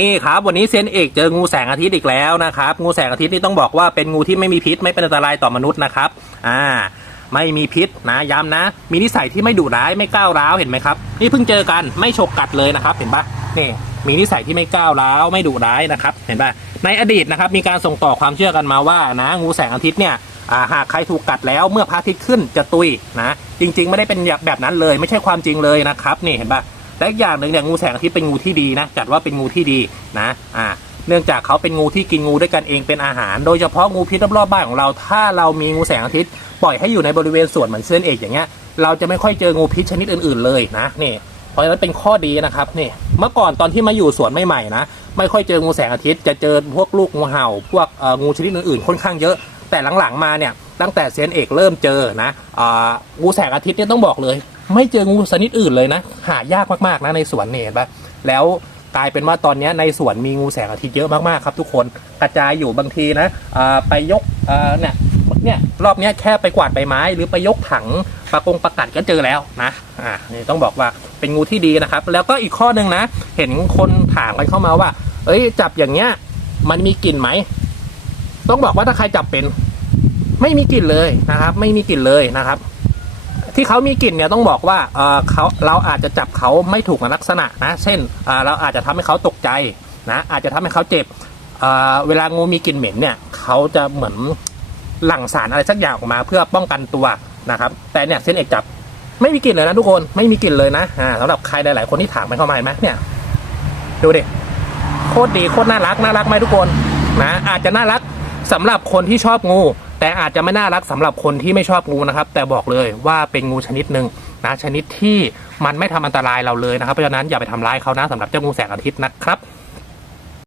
นี่ครับวันนี้เซยนเอกเจองูแสงอาทิตย์อีกแล้วนะครับงูแสงอาทิตย์นี่ต้องบอกว่าเป็นงูที่ไม่มีพิษไม่เป็นอันตรายต่อมนุษย์นะครับอ่าไม่มีพิษนะย้ำนะ มีนิสัยที่ไม่ดุร้ายไม่ก้าวร้าวเห็นไหมครับนี่เพิ่งเจอกันไม่ฉกกัดเลยนะครับ เห็นปะนี่มีนิสัยที่ไม่ก้าวร้าวไม่ดุร้ายนะครับ เห็นปะในอดีตนะครับมีการส่งต่อความเชื่อกันมาว่านะงูแสงอาทิตย์เนี่ยหากใครถูกกัดแล้วเมื่อพระอาทิตย์ขึ้นจะตุยนะจริง ๆ ไม่ได้เป็นแบบนั้นเลย ไม่ใช่ความจริงเลยนะครับนี่เห็นปะ และอีกอย่างหนึ่งเนี่ยงูแสงอาทิตย์เป็นงูที่ดีนะจัดว่าเป็นงูที่ดีนะอ่าเนื่องจากเขาเป็นงูที่กินงูด้วยกันเองเป็นอาหาร โดยเฉพาะงูพิษรอบๆบ้านของเรา ถ้าเรามีงูแสงอาทิตย์ปล่อยให้อยู่ในบริเวณสวนเหมือนเส้นเอกอย่างเงี้ยเราจะไม่ค่อยเจองูพิษชนิดอื่น ๆ เลยนะนี่เพราะฉะนั้นเป็นข้อดีนะครับนี่เมื่อก่อนตอนที่มาอยู่สวนใหม่ๆนะไม่ค่อยเจองูแสงอาทิตย์จะเจอพวกลูกงูเห่า พวกอ่องูชนิดอื่นๆค่อนข้างเยอะ แต่หลังๆมาเนี่ยตั้งแต่เซยนเอกเริ่มเจอนะอ่างูแสงอาทิตย์เนี่ยต้องบอกเลย ไม่เจองูชนิดอื่นเลยนะ หายากมากๆนะในสวนเนี่ยเห็นปะแล้วกลายเป็นว่าตอนนี้ในสวนมีงูแสงอาทิตย์เยอะมากๆครับทุกคนกระจายอยู่บางทีนะไปยกเนี่ยเนี่ยรอบเนี้ยแค่ไปกวาดใบไม้ หรือไปยกถังปลากงประกัดก็เจอแล้วนะอ่านี่ต้องบอกว่าเป็นงูที่ดีนะครับ แล้วก็อีกข้อหนึ่งนะ เห็นคนถามกันเข้ามาว่า เอ้ยจับอย่างเงี้ยมันมีกลิ่นไหมต้องบอกว่าถ้าใครจับเป็น ไม่มีกลิ่นเลยนะครับ ไม่มีกลิ่นเลยนะครับ ที่เขามีกลิ่นเนี่ยต้องบอกว่าเออเขาเราอาจจะจับเขาไม่ถูกลักษณะนะ เช่นอ่าเราอาจจะทำให้เขาตกใจนะอาจจะทำให้เขาเจ็บเออเวลางูมีกลิ่นเหม็นเนี่ยเขาจะเหมือนหลั่งสารอะไรสักอย่างออกมาเพื่อป้องกันตัวนะครับแต่เนี่ยเส้นเอกจับไม่มีกลิ่นเลยนะทุกคนไม่มีกลิ่นเลยนะอ่าสำหรับใครหลาย ๆ คนที่ถามไปเข้ามาเห็นไหมเนี่ยดูดิโคตรดีโคตรน่ารักน่ารักไหมทุกคนนะอาจจะน่ารักสำหรับคนที่ชอบงู แต่อาจจะไม่น่ารักสำหรับคนที่ไม่ชอบงูนะครับ แต่บอกเลยว่าเป็นงูชนิดหนึ่งนะชนิดที่มันไม่ทำอันตรายเราเลยนะครับเพราะฉะนั้นอย่าไปทำร้ายเขานะสำหรับเจ้างูแสงอาทิตย์นะครับ